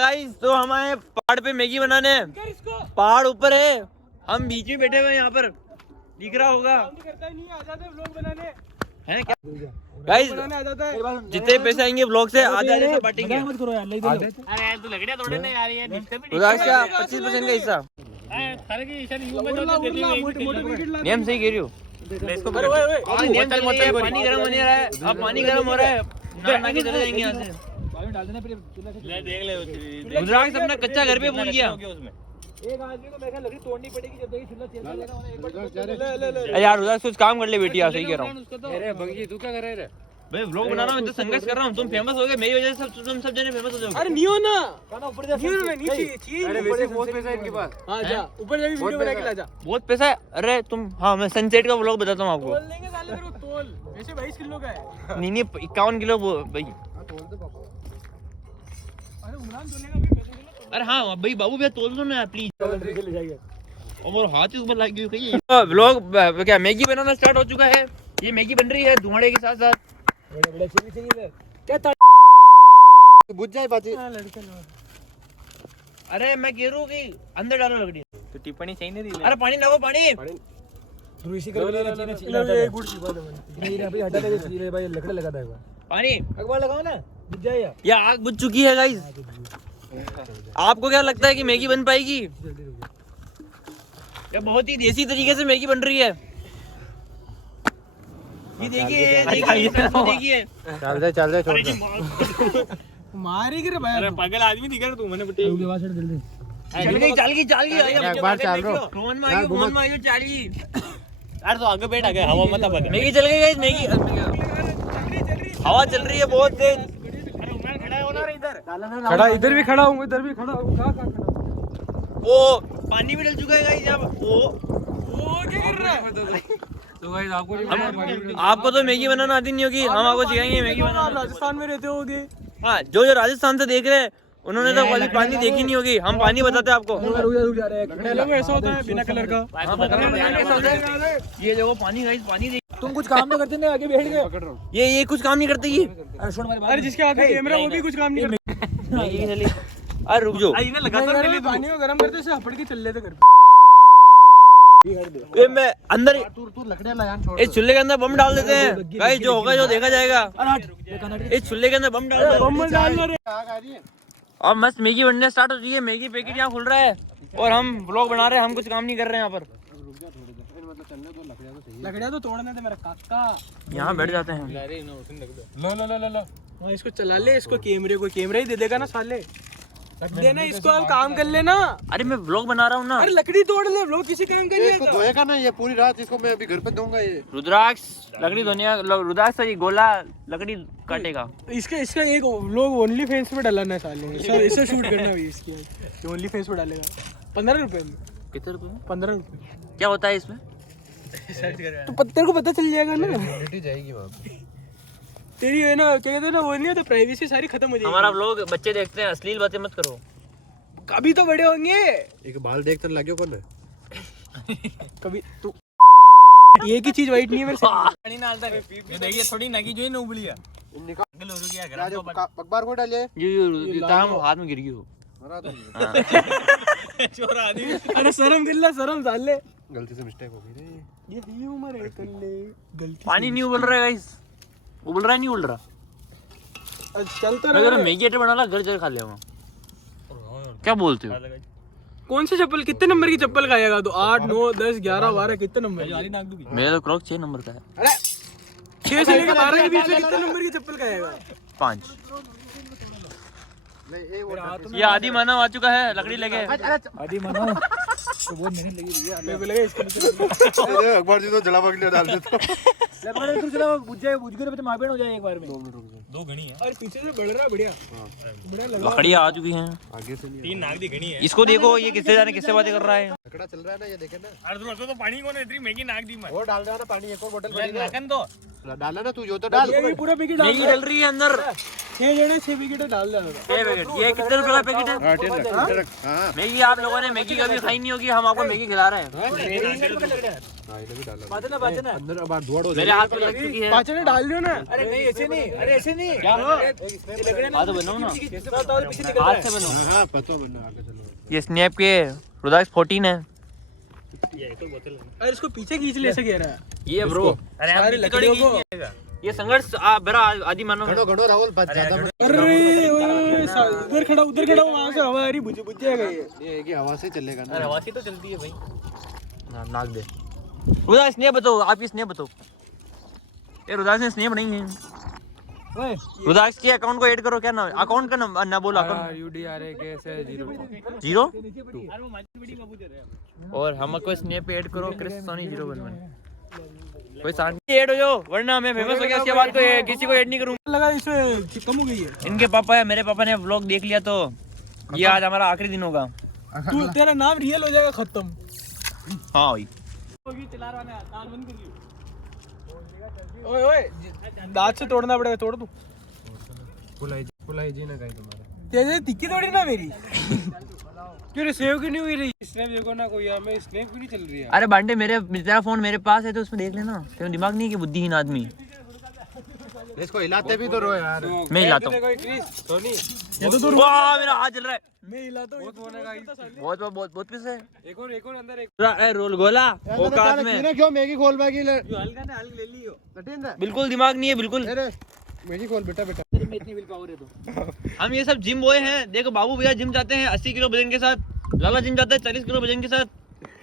Guys, तो हम आए पहाड़ पे मैगी बनाने। पहाड़ ऊपर है, हम बीच में बैठे हुए यहाँ पर, दिख रहा होगा है क्या गाइस। जितने पैसे आएंगे ब्लॉग से आधे आधे से बांटेंगे। मत करो यार, ले दो। अरे तू लकड़ियां तोड़ने नहीं आ रही है, रुद्राक्ष का 25% का हिस्सा। नियम सही कह रही हो। पानी गर्म होने रहा है, अब पानी गर्म हो रहा है, ना के चले जाएंगे यहाँ से। रुद्राक्ष अपना कच्चा घर पे भूल गया। एक आदमी को मैं लकड़ी तोड़नी पड़ेगी जब तक चूल्हा चलता यार रुद्राक्ष कुछ काम कर ले बेटी, यार सही कह रहा हूँ। अरे भगजी तू क्या कर रहा है? भाई व्लॉग बना रहा हूँ, तो संघर्ष कर रहा हूँ। तुम फेमस हो गए, मेरी वजह से तुम सब जने फेमस हो जाओगे। अरे नहीं हो ना, ऊपर जा, नीचे। अरे वैसे बहुत पैसा है इनके पास। हां जा ऊपर जाके वीडियो बना के ला जा। बहुत पैसा है। अरे तुम, हाँ मैं सनसेट का व्लॉग बताता हूँ आपको। तोल लेंगे साले तेरे को, तोल वैसे 22 किलो का है। नहीं 51 किलो भाई। अरे उमरान तोलेगा भी पैसे किलो। अरे हाँ भाई बाबू भैया तोल दो ना प्लीज। ले जाइए और हाथ ही ऊपर लग गई। व्लॉग क्या मैगी बनाना स्टार्ट हो चुका है। ये मैगी बन रही है धुआंधड़े के साथ साथ। बड़े चाहिए क्या बुझ जाए बाजी। अरे मैं कह रहा हूँ कि अंदर डालो लकड़ी। तो टिप्पणी सही नहीं दी। अरे पानी लगाओ, पानी ध्रुवीसी कर लेना चाहिए। एक गुड़ छिपा दे नहीं रे भाई, हटा दे ये भाई, लकड़ी लगा था एक बार। पानी अखबार लगाओ ना, बुझ जाए यार। ये आग बुझ चुकी है गाइस। आपको क्या लगता है कि मैगी बन पाएगी? ये बहुत ही देसी तरीके से मैगी बन रही है। ये देखिए देखिए। चल जा छोड़ दे। मारेगी रे भाई। अरे पागल आदमी दिख रहा तू, मैंने बटे के बाद चल दे। चल गई एक बार चल रो। रोहन में आई चल गई। यार तो आगे बैठ, आगे हवा मत बगा। मैगी चल गई गाइस, मैगी हवा चल रही है बहुत तेज। खड़ा इधर भी खड़ा हूँ, इधर भी खड़ा हूँ। कहाँ खड़ा? ओ पानी भी डल चुका है गाइस यहाँ पर। ओ क्या कर रहा है? तो गाइस आपको तो मैगी बनाना आती नहीं होगी, हम आपको सिखाएंगे मैगी बनाना। राजस्थान में रहते होगे। हाँ, जो राजस्थान से देख रहे हैं उन्होंने तो कभी पानी देखी नहीं होगी। हम पानी बताते हैं आपको। रुक जा रहे हैं। ऐसा होता है बिना कलर का। ये देखो पानी गाइस, पानी तुम कुछ काम तो करते नहीं, आगे बैठ गए। ये कुछ काम नहीं करते ये। अरे जिसके आगे कैमरा वो भी कुछ काम नहीं करता। अरे रुक जाओ, पानी को गर्म करते से हपड़ के चल लेते घर ये मैं अंदर इस चूल्हे के अंदर बम डाल देते हैं गाइस, जो होगा जो देखा जाएगा। इस चूल्हे के अंदर बम डाल दे। और मस्त मैगी बनने स्टार्ट हो चुकी है। मैगी पैकेट यहाँ खुल रहा है और हम व्लॉग बना रहे हैं। हम कुछ काम नहीं कर रहे हैं यहाँ पर। लकड़ियां तो तोड़ने थे मेरा काका। यहाँ बैठ जाते हैं। लो इसको चला ले, इसको कैमरा ही दे देगा ना साले। रख देना इसको, हम काम कर लेना। अरे मैं व्लॉग बना रहा हूँ ना। अरे लकड़ी तोड़ ले, लोग किसी काम का नहीं इसको धोएगा ना ये पूरी रात, इसको मैं अभी घर पे दूंगा। ये रुद्राक्ष लकड़ी धोने, रुद्राक्ष से गोला लकड़ी काटेगा। इसका एक लोग ओनली फेंस पे डालना है साले। इसे शूट करना भी इसकी ओनली फेंस पे डालेगा। 15 रुपए में। कितने रुपए में? 15 रुपए। क्या होता है इसमें? तो पत्थर को पता चल जाएगा ना। जाएगी बाप तेरी है ना, क्या कहते हैं ना, वो नहीं होता, प्राइवेसी सारी खत्म हो जाएगी। हमारा व्लॉग बच्चे देखते हैं, अश्लील बातें मत करो। कभी तो बड़े होंगे। एक बाल देख तो लगे कौन है कभी तू एक ही चीज वाइट नहीं है मेरे से। पानी डालता है। ये देखिए थोड़ी नगी जो है ना उबली है। अखबार को डालिए। ये ताम हाथ में गिर गई हो। चोर आदमी। अरे शर्म कर ले, शर्म डाल ले। गलती से मिस्टेक हो गई रे। ये ही उम्र है कर ले गलती। पानी नहीं उबल रहा है गाइस, उबल रहा है नहीं उबल रहा। चलता मैं मैगी आटे बना ला, घर जाकर खा ले। क्या बोलते हो? कौन सी चप्पल, कितने नंबर की चप्पल खाएगा? तो 8 9 10 11 12 कितने नंबर? मेरा तो क्रॉक्स 6 नंबर का है। अरे 6 से लेकर 12 के बीच में कितने नंबर की चप्पल खाएगा? 5। ये आदि मानव आ चुका है लकड़ी लेके। आदि मानव तो बहुत मेहनत लगी भैया। मेरे को लगा इसके नीचे अखबार जी तो जला बगले डाल देता। लकड़ी तो चला बुझ जाए, बुझ गए तो मापेड़ हो जाए एक बार में। 2 मिनट रुक जा। 2 घड़ी है और पीछे से बढ़ रहा है। बढ़िया बढ़िया लगा। लकड़ियाँ आ चुकी हैं। आगे से नहीं। 3 नाग दी घनी है। इसको देखो, ये किससे जाने किससे बातें कर रहा है। लकड़ा चल रहा है ना, ये देखे ना। अरे तो पानी को नहीं मैगी नाक दी मैं वो डाल रहा ना पानी, एक और बोतल भरी ना। नाकन तो डाला ना तू, जो तो डाल। ये पूरा पैकेट डाल मैगी डल रही है अंदर। 6 जने 6 पैकेट डाल देना। 6 पैकेट। ये कितने रुपए का पैकेट है? हाँ मैगी आप लोगों ने मैगी कभी खाई नहीं होगी, हम आपको मैगी खिला रहे हैं। अंदर अब धुआं हो मेरे हाथ में लग चुकी है। पाचने डाल दियो ना। अरे नहीं ऐसे नहीं, अरे ऐसे नहीं। क्या हाथ तो बनाओ ना, हाथ से बनाओ। हाँ पतो बनना, आगे चलो। ये स्नैप के रुद्राक्ष 14 है। अरे इसको पीछे खींच ले, ऐसे कह रहा है ये ब्रो, अरे सारे लकड़ियों को। ये संघर्ष बड़ा आदि मानो है। घड़ो राहुल, बात ज्यादा अरे उधर खड़ा वहां से हवा आ रही, बुझ जाएगा ये की हवा से चलेगा ना। हवासी तो चलती है भाई। नाक दे। रुद्राक्ष स्नैप बताओ, आप ये स्नैप बताओ। ये रुद्राक्ष ने स्नैप नहीं है। रुद्राक्ष के अकाउंट को ऐड करो। क्या नाम अकाउंट का? नाम ना बोलो। अकाउंट जीरो और हमको स्नैप पे ऐड करो क्रिस सोनी 011। कोई शांति ऐड हो जाओ, वरना मैं फेमस हो गया इसके बाद तो किसी को ऐड नहीं करूंगा। लगा इसमें कम हो गई है। इनके पापा है, मेरे पापा ने व्लॉग देख लिया तो ये आज हमारा आखिरी दिन होगा। तू तेरा नाम रियल हो जाएगा खत्म। हाँ भाई। ओए ओए दांत से तोड़ना पड़ेगा, तोड़ दूं। फुलाई जी ना कहीं तुम्हारे। तेरे तिक्की तोड़ी ना मेरी। क्यों रे सेव क्यों नहीं हुई रही? स्नैप देखो ना, कोई हमें स्नैप क्यों नहीं चल रही है? अरे बांटे तेरा फोन मेरे पास है तो उसमें देख लेना। तेरा दिमाग नहीं है कि बुद्धिहीन आदमी। इसको हिलाते भी तो रो यार। मैं हिलाता हूँ। सोनी ये तो वाह मेरा हाथ जल रहा है। मैं हिलाता हूँ। बहुत पीस है। एक और अंदर एक रोल गोला औकात में। क्यों मैगी खोल बाकी ले हल्का ना हल्का ले लियो। बिल्कुल दिमाग नहीं है बिल्कुल। मैगी खोल बेटा। में इतनी विल पावर है तो। हम ये सब जिम बॉय हैं। देखो बाबू भैया जिम जाते हैं 80 किलो वजन के साथ, लाला जिम जाता है 40 किलो वजन के साथ,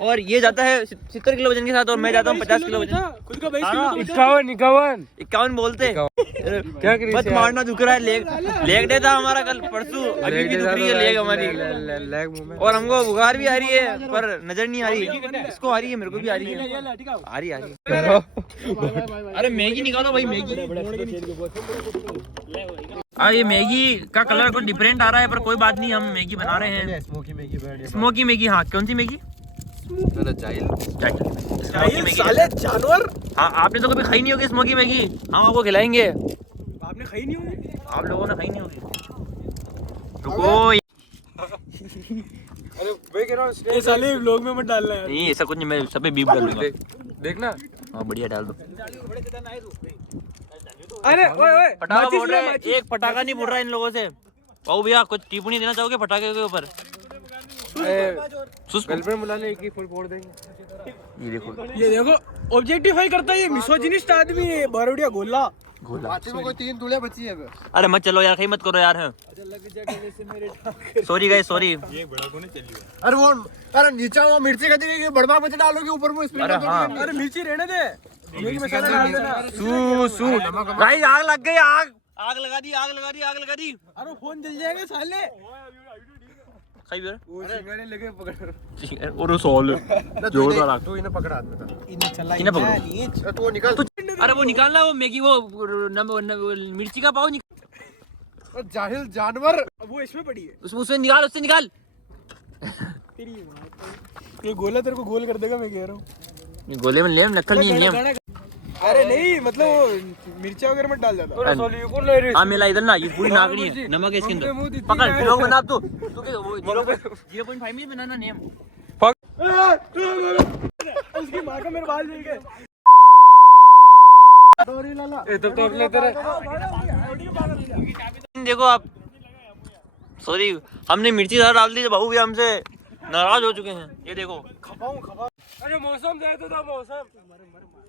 और ये जाता है 70 किलो वजन के साथ, और मैं जाता हूँ 50 किलो वजन। खुद का 22 किलो 51 बोलते। क्या मत मारना, दुख रहा है। लेग डे था हमारा कल परसों, अभी भी दुख रही है लेग हमारी। और हमको बुखार भी आ रही है पर नजर नहीं आ रही। इसको आ रही है, मेरे को भी आ रही है। आ रही अरे मैगी निकालो भाई, मैगी। ये मैगी का कलर कुछ डिफरेंट आ रहा है पर कोई बात नहीं, हम मैगी बना रहे हैं। Smoky Maggi. हाँ कौन सी मैगी? साले जानवर। हाँ आपने तो कभी खाई नहीं होगी स्मोकी मैगी, हम आपको खिलाएंगे। आपने खाई नहीं होगी? आप लोगों ने खाई नहीं होगी। रुको अरे भाई कह रहा हूं ये साले व्लॉग में मत डालना यार। नहीं ऐसा कुछ नहीं, मैं सब पे बीप डालूंगा। देखना। हाँ बढ़िया डाल दो। अरे ओए ओए पटाखा फोड़ रहा है, एक पटाखा नहीं फोड़ रहा है इन लोगों से। बाबू भैया कुछ टिप्पणी देना चाहोगे पटाखे के ऊपर? गर्लफ्रेंड बुला ले, एक ही फुल फोड़ देंगे। ये देखो ऑब्जेक्टिफाई करता है ये, मिसोजिनिस्ट आदमी है, बारोडिया गोला। कोई 3 दूल्हे बची है। अरे मत चलो यार, कहीं मत करो यार। Sorry guys sorry. अरे वो अरे नीचे वो मिर्ची का देखिए, बड़मा मत डालोगे ऊपर में स्प्रिंग। अरे हाँ अरे मिर्ची रहने दे, मैगी मसाला डाल देना। सू गाइस आग लग गई, आग लगा दी। अरे फोन जल जाएगा साले। सही है। वो सिंगारे लगे पकड़। और सोल जोरदार तू इन्हें पकड़ा हाथ में। इन्हें चला इन्हें पकड़ो। नीच। तो वो निकाल। अरे वो निकालना, वो मैगी, वो मिर्ची का पाव निकाल। जाहिल जानवर। वो इसमें पड़ी है। उससे निकाल। तेरी ये गोला तेरे को गोल कर देगा, मैं कह रहा हूँ। गोले में लेम नकल नहीं है नियम। अरे नहीं मतलब मिर्चा वगैरह मत डाल जाता। हाँ मिला इधर ना, ये पूरी नागनी है, नमक है इसके अंदर। पकड़ लोग बना तू 0.5 में बनाना नियम। उसकी माँ का मेरे बाल जल गए। देखो आप, सॉरी हमने मिर्ची ज़्यादा डाल दी तो बाबू भी हमसे नाराज हो चुके हैं। ये देखो अरे मौसम था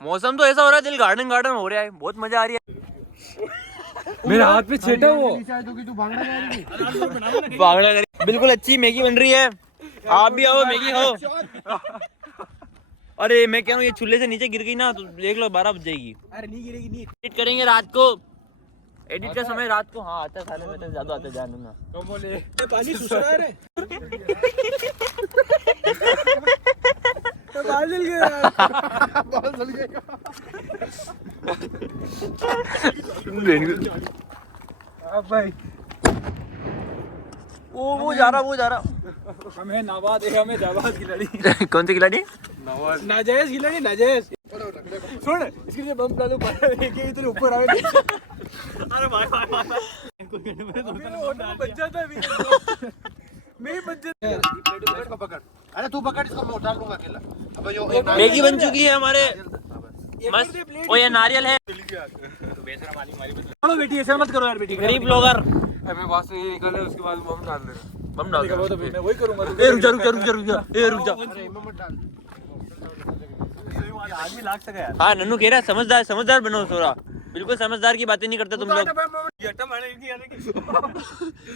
मौसम तो ऐसा हो रहा है, दिल गार्डन हो रहा है, बहुत मजा आ रही है। मेरे हाथ पे छेटा वो। भागना करी। बिल्कुल अच्छी मैगी बन रही है, आप भी आओ मैगी खाओ। अरे मैं कह रहा हूँ ये चूल्हे से नीचे गिर गई ना तो देख लो 12 बज जाएगी। अरे नहीं गिरेगी, नहीं। एडिट करेंगे रात को, एडिट का समय रात को। हाँ आता साले में तो ज्यादा आता जान दूंगा। कम बोले पानी सुसरा रे। तो बाल जल गया। बाल जल गया। अब भाई वो जा रहा हमें नाबाद है, हमें जाबाद खिलाड़ी। कौन सी खिलाड़ी? नाजायज खिलाड़ी, नाजायज। सुन, इसके लिए बम डालो, इतने ऊपर आवे। अरे भाई बच जाता है। मैं बच जाता। इसको पकड़, अरे तू पकड़ इसको, मैं उठा लूंगा अकेला। अब यो मैगी बन चुकी है हमारे मस्त। ओ ये नारियल है। चलो बेटी, ऐसा मत करो यार बेटी। गरीब ब्लॉगर मैं वहां से ये निकल उसके बाद बम डाल दे। बम डाल वो तो मैं वही करूंगा। ए रुक जा। अरे मत डाल। आदमी लाग सका यार। हाँ नन्नू कह रहा है समझदार बनो थोड़ा। बिल्कुल समझदार की बातें नहीं करते तुम लोग।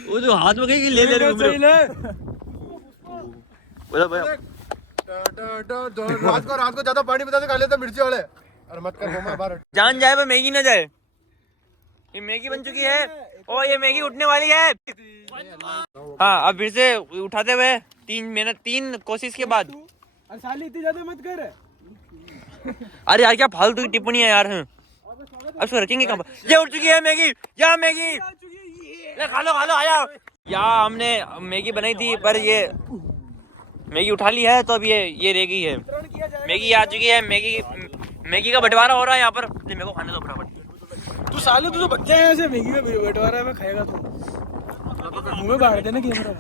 वो जो हाथ में कहीं ले रहे हो। बोला भैया रात को ज्यादा पानी बता खा लेता मिर्ची वाले। अरे मत कर घुमा बाहर। जान जाए पर मैगी ना जाए। ये मैगी बन चुकी है और ये मैगी उठने वाली है। हाँ अब फिर से उठाते हुए 3 कोशिश के बाद। अरे साली इतनी ज्यादा मत कर। अरे यार क्या फालतू की टिप्पणी है यार। अब इसको रखेंगे कहाँ पर? ये उठ चुकी है मैगी। या मैगी ले खा लो आया। यहाँ हमने मैगी बनाई थी पर ये मैगी उठा ली है, तो अब ये रह गई है। मैगी आ चुकी है। मैगी का बंटवारा हो रहा है यहाँ पर। मेरे को खाने दो फटाफट। तू साले, तू तो बच्चा है ऐसे। मैगी का बंटवारा में खाएगा तू। मुंह में बाहर देना कैमरा।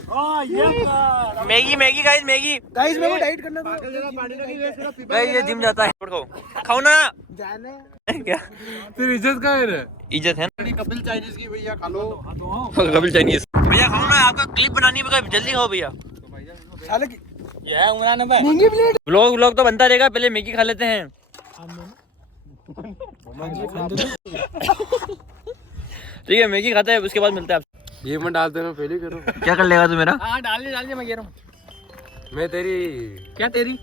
मैगी गाइस मेरे को डाइट करना था। ये जिम जाता है। खाओ ना। क्या फिर इज्जत का है रे? इज्जत है ना। कपिल चाइनीज की भैया खा लो। कपिल चाइनीज भैया खाओ ना। आपका क्लिप बनानी है, जल्दी खाओ भैया। साले की ये है उमरान है महंगी प्लेट। व्लॉग तो बनता रहेगा, पहले मैगी खा लेते हैं। ठीक है मैगी खाता है, उसके बाद मिलते हैं आपसे। ये मैं डाल देना, पहले करो। क्या कर लेगा तू मेरा? हाँ डाल दे मैं कह रहा हूँ। मैं तेरी क्या तेरी